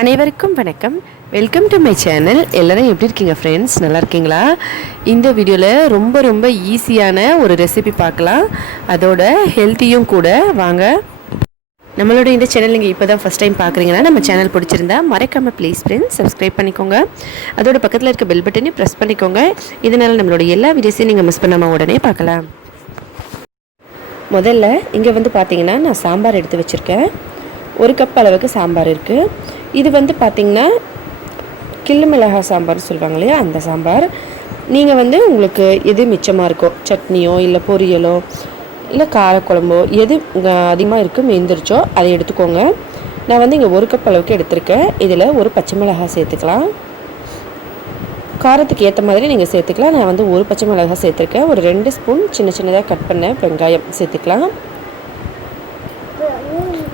அனைவருக்கும் வணக்கம். Welcome to my channel. எல்லோரும் எப்படி இருக்கீங்க ஃப்ரெண்ட்ஸ்? நல்லா இருக்கீங்களா? இந்த வீடியோவில் ரொம்ப ஈஸியான ஒரு ரெசிபி பார்க்கலாம், அதோட ஹெல்த்தியும் கூட. வாங்க. நம்மளோட இந்த சேனல் நீங்கள் இப்போ தான் ஃபஸ்ட் டைம் பார்க்குறீங்கன்னா நம்ம சேனல் பிடிச்சிருந்தா மறக்காமல் ப்ளீஸ் ஃப்ரெண்ட்ஸ் சப்ஸ்கிரைப் பண்ணிக்கோங்க. அதோட பக்கத்தில் இருக்க பெல் பட்டனையும் ப்ரெஸ் பண்ணிக்கோங்க. இதனால் நம்மளோட எல்லா வீடியோஸையும் நீங்கள் மிஸ் பண்ணாமல் உடனே பார்க்கலாம். முதல்ல இங்கே பார்த்தீங்கன்னா நான் சாம்பார் எடுத்து வச்சுருக்கேன். 1 கப் அளவுக்கு சாம்பார் இருக்குது. இது பார்த்திங்கன்னா கிள்ளு மிளகாய் சாம்பார் சொல்லுவாங்க இல்லையா, அந்த சாம்பார். நீங்கள் உங்களுக்கு எது மிச்சமாக இருக்கோ, சட்னியோ இல்லை பொரியலோ இல்லை காரக்குழம்போ எது அதிகமாக இருக்குது மீந்துருச்சோ அதை எடுத்துக்கோங்க. நான் இங்கே 1 கப் அளவுக்கு எடுத்திருக்கேன். இதில் ஒரு பச்சை மிளகாய் சேர்த்துக்கலாம். காரத்துக்கு ஏற்ற மாதிரி நீங்கள் சேர்த்துக்கலாம். நான் ஒரு பச்சை மிளகாய் சேர்த்துருக்கேன். ஒரு 2 ஸ்பூன் சின்னதாக கட் பண்ண வெங்காயம் சேர்த்துக்கலாம்.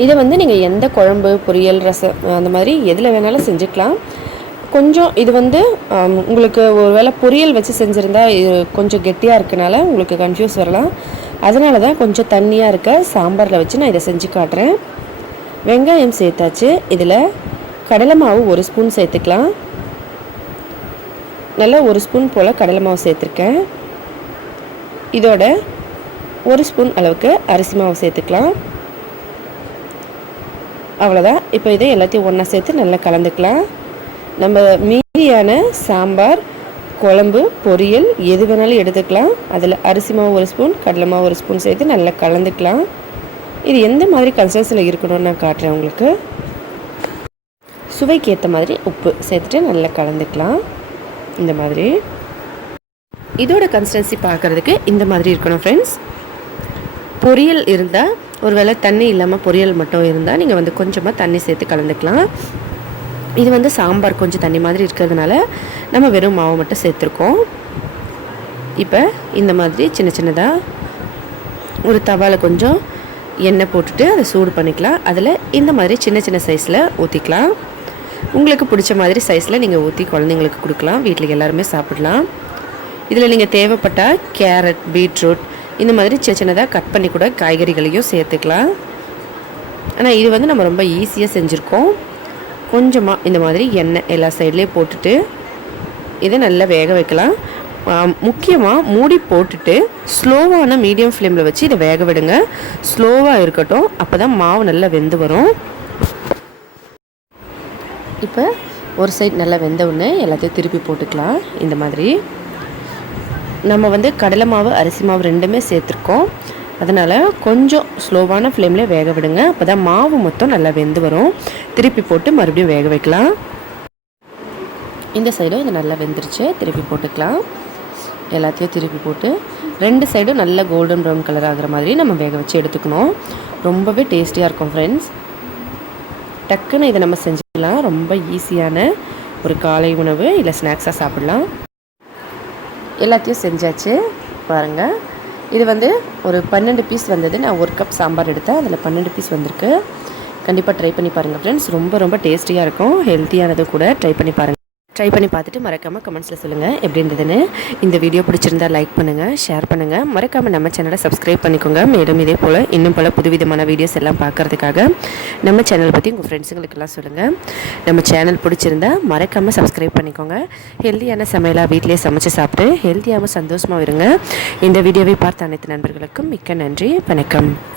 இதை நீங்கள் எந்த குழம்பு, பொரியல், ரசம் அந்த மாதிரி எதில் வேணாலும் செஞ்சுக்கலாம். கொஞ்சம் இது உங்களுக்கு ஒரு வேளை பொரியல் வச்சு செஞ்சுருந்தா இது கொஞ்சம் கெட்டியாக இருக்கனால உங்களுக்கு கன்ஃபியூஸ் வரலாம். அதனால தான் கொஞ்சம் தண்ணியாக இருக்க சாம்பாரில் வச்சு நான் இதை செஞ்சு காட்டுறேன். வெங்காயம் சேர்த்தாச்சு. இதில் கடலை மாவு 1 ஸ்பூன் சேர்த்துக்கலாம். நல்லா 1 ஸ்பூன் போல் கடலை மாவு சேர்த்துருக்கேன். இதோட 1 ஸ்பூன் அளவுக்கு அரிசி மாவு சேர்த்துக்கலாம். அவ்வளோதான். இப்போ இதை எல்லாத்தையும் ஒன்றா சேர்த்து நல்லா கலந்துக்கலாம். நம்ம மீதியான சாம்பார், குழம்பு, பொரியல் எது வேணாலும் எடுத்துக்கலாம். அதில் அரிசி மாவு 1 ஸ்பூன், கடலை மாவு 1 ஸ்பூன் சேர்த்து நல்லா கலந்துக்கலாம். இது எந்த மாதிரி கன்சிஸ்டன்சியில் இருக்கணும்னு நான் காட்டுறேன் உங்களுக்கு. சுவைக்கு ஏற்ற மாதிரி உப்பு சேர்த்துட்டு நல்லா கலந்துக்கலாம். இந்த மாதிரி இதோட கன்சிஸ்டன்சி பார்க்குறதுக்கு இந்த மாதிரி இருக்கணும் ஃப்ரெண்ட்ஸ். பொரியல் இருந்தால் ஒரு வேளை தண்ணி இல்லாமல் பொரியல் மட்டும் இருந்தால் நீங்கள் கொஞ்சமாக தண்ணி சேர்த்து கலந்துக்கலாம். இது சாம்பார் கொஞ்சம் தண்ணி மாதிரி இருக்கிறதுனால நம்ம வெறும் மாவு மட்டும் சேர்த்துருக்கோம். இப்போ இந்த மாதிரி சின்னதாக ஒரு தவாவில் கொஞ்சம் எண்ணெய் போட்டுட்டு அதை சூடு பண்ணிக்கலாம். அதில் இந்த மாதிரி சின்ன சைஸில் ஊற்றிக்கலாம். உங்களுக்கு பிடிச்ச மாதிரி சைஸில் நீங்கள் ஊற்றி குழந்தைங்களுக்கு கொடுக்கலாம். வீட்டில் எல்லாருமே சாப்பிடலாம். இதில் நீங்கள் தேவைப்பட்டால் கேரட், பீட்ரூட் இந்த மாதிரி சின்னதாக கட் பண்ணி கூட காய்கறிகளையும் சேர்த்துக்கலாம். ஆனால் இது நம்ம ரொம்ப ஈஸியாக செஞ்சுருக்கோம். கொஞ்சமாக இந்த மாதிரி எண்ணெய் எல்லா சைட்லேயும் போட்டுட்டு இதை நல்லா வேக வைக்கலாம். முக்கியமாக மூடி போட்டுட்டு ஸ்லோவான மீடியம் ஃப்ளேமில் வச்சு இதை வேக விடுங்க. ஸ்லோவாக இருக்கட்டும், அப்போ தான் மாவு நல்லா வெந்து வரும். இப்போ ஒரு சைடு நல்லா வெந்த உடனே எல்லாத்தையும் திருப்பி போட்டுக்கலாம். இந்த மாதிரி நம்ம கடலை மாவு, அரிசி மாவு ரெண்டுமே சேர்த்துருக்கோம். அதனால் கொஞ்சம் ஸ்லோவான ஃப்ளேமில் வேக விடுங்க. அப்போ தான் மாவு மொத்தம் நல்லா வெந்து வரும். திருப்பி போட்டு மறுபடியும் வேக வைக்கலாம். இந்த சைடும் இது நல்லா வெந்துருச்சு. திருப்பி போட்டுக்கலாம். எல்லாத்தையும் திருப்பி போட்டு 2 சைடும் நல்லா கோல்டன் ப்ரௌன் கலர் ஆகிற மாதிரி நம்ம வேக வச்சு எடுத்துக்கணும். ரொம்பவே டேஸ்டியாக இருக்கும் ஃப்ரெண்ட்ஸ். டக்குன்னு இதை நம்ம செஞ்சுக்கலாம். ரொம்ப ஈஸியான ஒரு காலை உணவு இல்லை ஸ்நாக்ஸாக சாப்பிடலாம். எல்லாத்தையும் செஞ்சாச்சு பாருங்கள். இது ஒரு 12 பீஸ் வந்தது. நான் 1 கப் சாம்பார் எடுத்தேன். அதில் 12 பீஸ் வந்திருக்கு. கண்டிப்பாக ட்ரை பண்ணி பாருங்கள் ஃப்ரெண்ட்ஸ். ரொம்ப டேஸ்டியாக இருக்கும். ஹெல்த்தியானது கூட. ட்ரை பண்ணி பார்த்துட்டு மறக்காமல் கமெண்ட்ஸில் சொல்லுங்கள் எப்படி இருந்ததுன்னு. இந்த வீடியோ பிடிச்சிருந்தால் லைக் பண்ணுங்கள், ஷேர் பண்ணுங்கள். மறக்காமல் நம்ம சேனலை சப்ஸ்கிரைப் பண்ணிக்கோங்க. மேலும் இதே போல் இன்னும் பல புதுவிதமான வீடியோஸ் எல்லாம் பார்க்குறதுக்காக நம்ம சேனல் பற்றி உங்கள் ஃப்ரெண்ட்ஸுங்களுக்கெல்லாம் சொல்லுங்கள். நம்ம சேனல் பிடிச்சிருந்தால் மறக்காமல் சப்ஸ்கிரைப் பண்ணிக்கோங்க. ஹெல்த்தியான சமையலாக வீட்டிலே சமைச்சு சாப்பிட்டு ஹெல்த்தியாகவும் சந்தோஷமாக இருங்க. இந்த வீடியோவை பார்த்த அனைத்து நண்பர்களுக்கும் மிக்க நன்றி. வணக்கம்.